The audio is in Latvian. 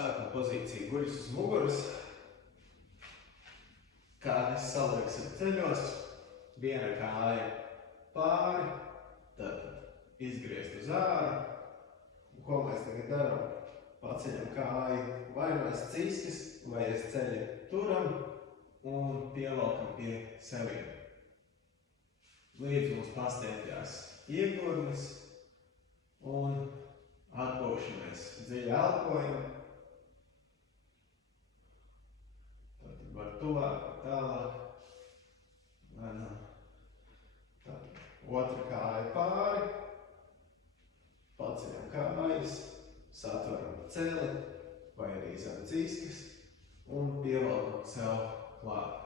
Sākam pozīciju guļus uz muguras. Kājas salieksim ceļos. Viena kāja pāri, tad izgriezt uz ārā. Un ko mēs tagad darām? Paceļam kāju vai no aiz ciskas, vai aiz ceļa turam un pievelkam pie seviem. Līdz mums pastiepjās iegurnes un atpūšamies. Dziļi elpojam. Tad var tuvāk, tālāk. Tad otra kāja pāri. Paceļam kājas, satveram celi vai arī zem ciskas un pievelkam sev klāt.